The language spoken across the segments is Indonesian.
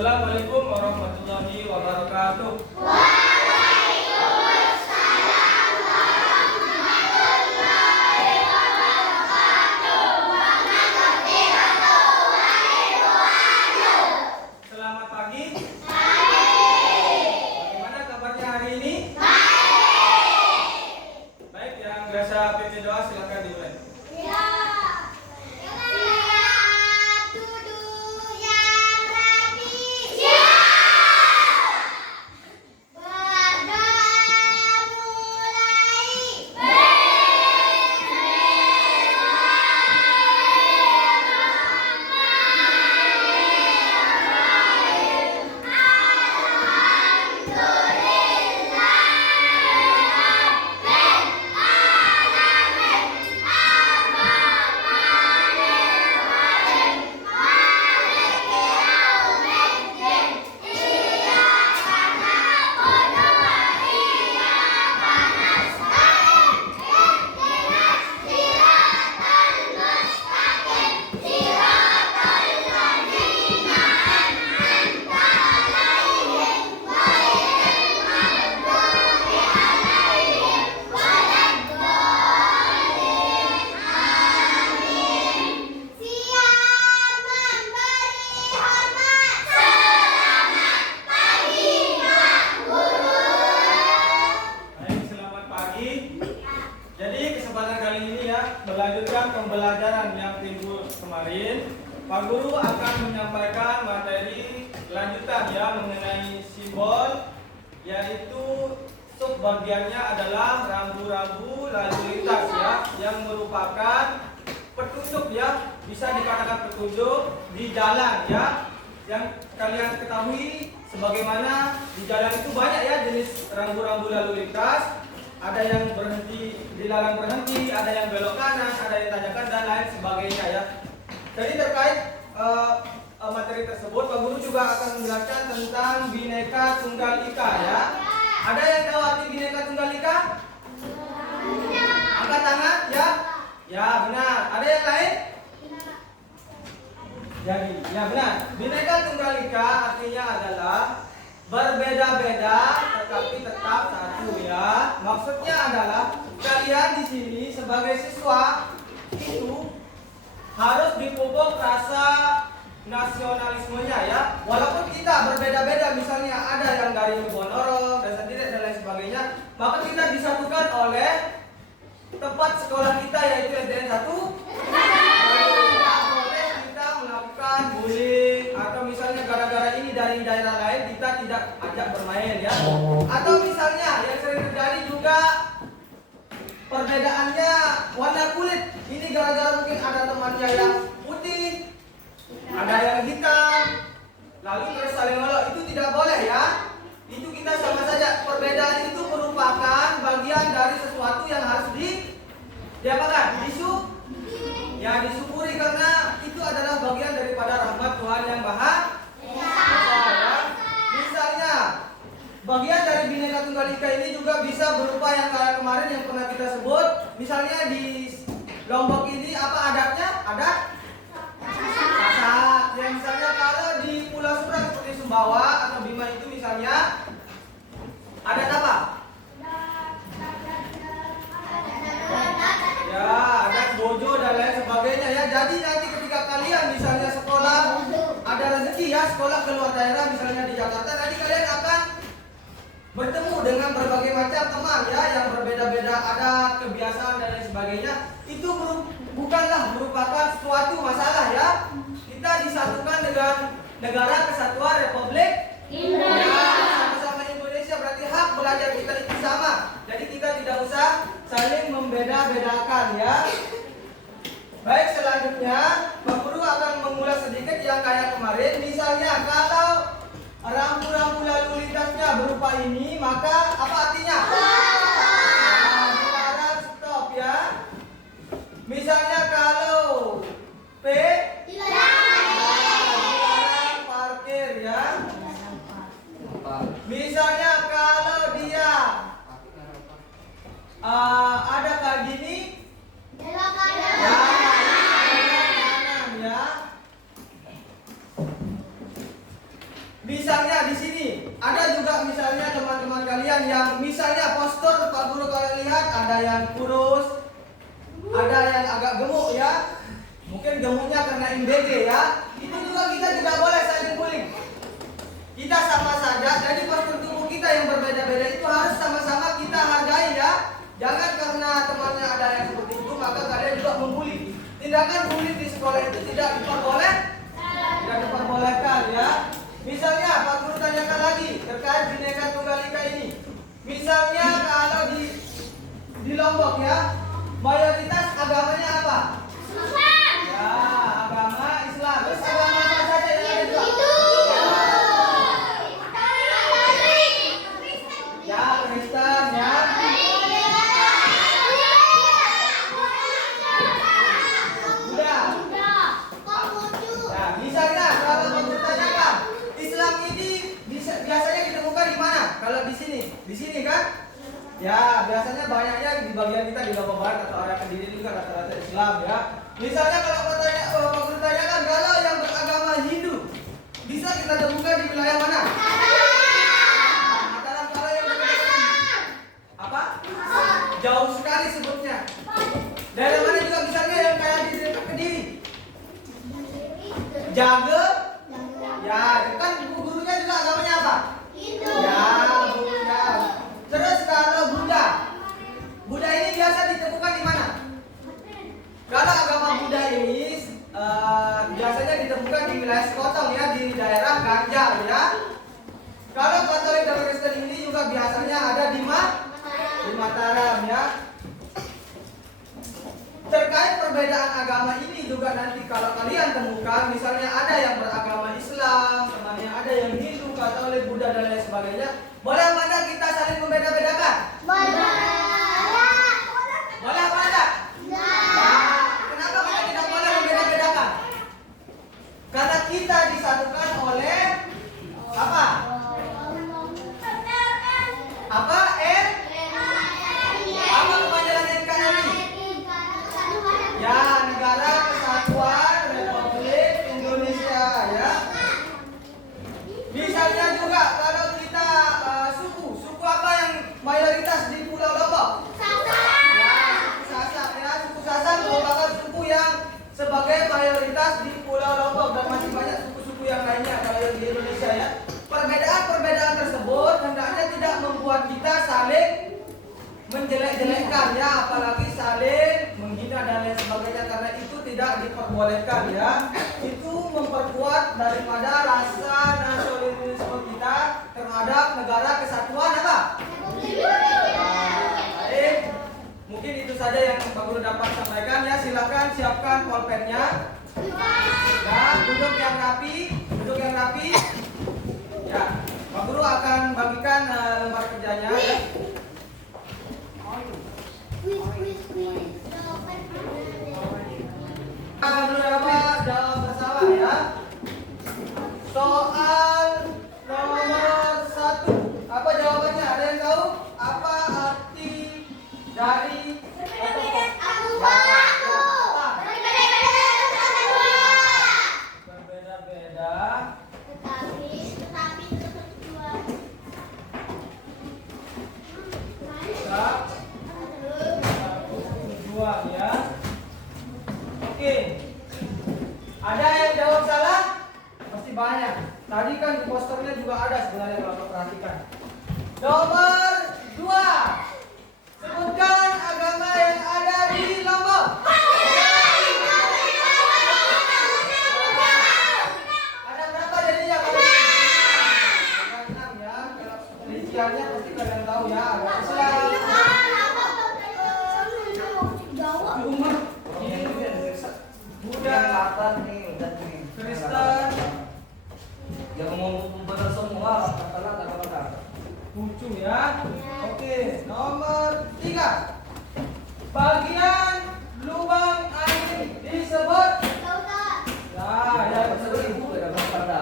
Assalamualaikum warahmatullahi wabarakatuh. Selamat pagi. Bagaimana kabarnya hari ini? Baik, yang biasa pimpin doa silakan dimulai. Melanjutkan pembelajaran yang timbul kemarin, Pak Guru akan menyampaikan materi lanjutan ya mengenai simbol, yaitu subbagiannya adalah rambu-rambu lalu lintas ya, yang merupakan petunjuk ya, bisa dikatakan petunjuk di jalan ya. Yang kalian ketahui sebagaimana di jalan itu banyak ya jenis rambu-rambu lalu lintas. Ada yang berhenti, dilarang berhenti, ada yang belok kanan, ada yang tanjakan dan lain sebagainya ya. Jadi terkait materi tersebut, Pak Guru juga akan menjelaskan tentang Bhinneka Tunggal Ika ya. Ada yang tahu arti Bhinneka Tunggal Ika? Angkat tangan ya. Ya benar. Ada yang lain? Jadi ya benar. Bhinneka Tunggal Ika artinya adalah berbeda-beda tetapi tetap satu ya. Maksudnya adalah kalian di sini sebagai siswa itu harus dipupuk rasa nasionalismenya ya. Walaupun kita berbeda-beda, misalnya ada yang dari Bonoro, Desa Direk dan lain sebagainya, maka kita disatukan oleh tempat sekolah kita yaitu SDN 1. Tidak boleh kita melakukan bullying atau misalnya gara-gara ini dari daerah lain kita tidak ajak bermain ya. Atau misalnya yang sering terjadi juga perbedaannya warna kulit. Ini gara-gara mungkin ada temannya yang putih, ada yang hitam, lalu terus saling ngolok. Itu tidak boleh ya. Itu kita sama saja. Perbedaan itu merupakan bagian dari sesuatu yang harus diapakan? Disyukuri karena itu adalah bagian daripada rahmat Tuhan yang Maha Esa ya. Misalnya bagian dari Bhinneka Tunggal Ika ini juga bisa berupa yang kayak kemarin yang pernah kita sebut. Misalnya di Lombok ini apa adatnya? Adat Sasak. Ya, misalnya kalau di Pulau Seberang seperti Sumbawa atau Bima itu misalnya adat apa? Ya, adat bojo dan lain sebagainya ya. Jadi nanti ketika kalian misalnya sekolah ada rezeki ya, sekolah keluar daerah misalnya di Jakarta, nanti kalian akan bertemu dengan berbagai macam teman ya yang berbeda-beda adat, kebiasaan dan lain sebagainya. Itu bukanlah merupakan suatu masalah ya. Kita disatukan dengan Negara Kesatuan Republik Indonesia. Sama-sama Indonesia, berarti hak belajar kita itu sama. Jadi kita tidak usah saling membeda-bedakan ya. Baik, selanjutnya Pak Guru akan mengulas sedikit yang kayak kemarin. Misalnya kalau rambu-rambu lalu lintasnya berupa ini, maka apa artinya? Dilarang stop ya. Misalnya kalau P, dilarang parkir ya. Misalnya kalau dia ada kayak gini, belok kanan ya. Misalnya di sini ada juga misalnya teman-teman kalian yang misalnya postur Pak Guru kalian lihat ada yang kurus, ada yang agak gemuk ya. Mungkin gemuknya karena MBG ya. Itu juga kita tidak boleh saling bullying. Kita sama saja. Jadi postur tubuh kita yang berbeda-beda itu harus sama-sama kita hargai ya. Jangan karena temannya ada yang seperti itu maka kalian juga membuli. Tindakan bully di sekolah itu tidak diperbolehkan ya. Misalnya Pak Guru tanyakan lagi terkait Bhinneka Tunggal Ika ini. Misalnya kalau di Lombok ya, mayoritas agamanya apa? Islam. Ya, agama Islam. Terus agama apa saja yang ada di ya, Kristen ya. Buddha. Nah, misalnya kalau Pak Guru tanyakan Islam ini biasanya ditemukan di mana? Kalau di sini kan? Ya, biasanya banyaknya di bagian kita di Lombok Barat atau area Kediri juga rata-rata Islam ya. Misalnya kalau Pak Guru tanyakan kalau yang beragama Hindu bisa kita temukan di wilayah mana? Mataram. Kalau yang apa? Jauh sekali sebutnya. Daerah mana juga misalnya yang kayak di dekat Kediri? Jaga. Ya, kan gurunya juga agamanya apa? Hindu. Ya, Buddha. Terus kalau Buddha ini biasa ditemukan di mana? Kalau agama Buddha ini biasanya ditemukan di wilayah Sekotong ya, di daerah Ganjar ya. Kalau Katolik dan Kristen ini juga biasanya ada di Mataram ya. Terkait perbedaan agama ini juga nanti kalau kalian temukan misalnya ada yang beragama Islam, temannya ada yang Hindu, Katolik, Buddha dan lain sebagainya, boleh apa enggak kita saling membeda-bedakan? Boleh. Boleh apa enggak? Nah, kenapa kita tidak boleh membeda-bedakan? Karena kita disatukan oleh apa? Apa? Apa kepanjangan NKRI? Ya, Negara Kesatuan Republik Indonesia ya. Misalnya juga kalau kita suku apa yang mayoritas di Pulau Lombok? Sasak. Ya, suku Sasak ya. Suku Sasak merupakan suku yang sebagai mayoritas di Pulau Lombok dan masih banyak suku-suku yang lainnya kalau yang di Indonesia ya. Perbedaan-perbedaan tersebut hendaknya tidak membuat kita saling menjelek-jelekkan ya, apalagi saling menghina dan lain sebagainya, karena itu tidak diperbolehkan ya. Itu memperkuat daripada rasa nasionalisme kita terhadap negara kesatuan apa? Baik, mungkin itu saja yang Pak Guru dapat sampaikan ya. Silakan siapkan pulpennya. Dan duduk yang rapi. Ya, Pak Guru akan bagikan lembar kerjanya ya. Akan dulu jawab bersama ya. Soal nomor 1. Apa jawabannya? Ada yang tahu? Apa arti dari berbeda-beda tujuan ya. Oke. Ada yang jawab salah? Pasti banyak. Tadi kan di posternya juga ada sebenarnya kalau perhatikan. Nomor 2. Sebutkan agama yang ada di Lombok. Ada berapa jadinya? Ada 6 ya. Kalau rinciannya pasti kalian tahu ya. Ada Islam. Buddha, Kristen, yang mau benar semua kata-kata lucu ya. Oke, nomor 3. Bagian lubang air disebut. Nah, ya disebut ibu ya pada.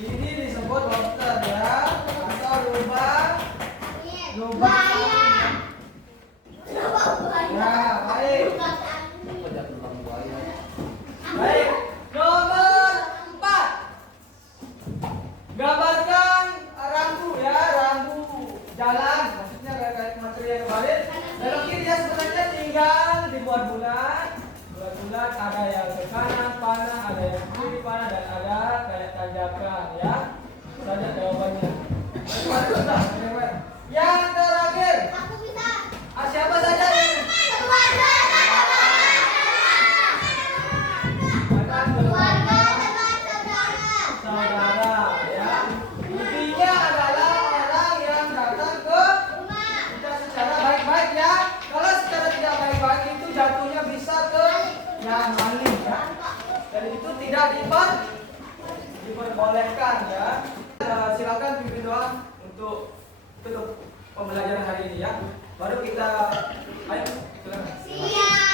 Ini disebut lobster ya, atau lubang air. Ya, baik. Baik, nomor 4. jalan, maksudnya kayak materi yang kemarin. Belok kiri ya sebenarnya tinggal dibuat bulat. Bulat ada yang ke kanan panah, ada yang ke kiri panah, dan ada kayak tanjakan ya. Saja jawabannya. Yang terakhir. Aku bisa. Siapa saja? Keluarga. Keluarga, teman, saudara. Ya. Intinya adalah orang yang datang ke Rumah. kita secara baik-baik ya. Kalau secara tidak baik-baik itu jatuhnya bisa ke yang maling ya. Dan itu tidak diperbolehkan ya. Silakan pimpin doa untuk tutup pembelajaran hari ini ya. Baru kita ayo silakan. Siap.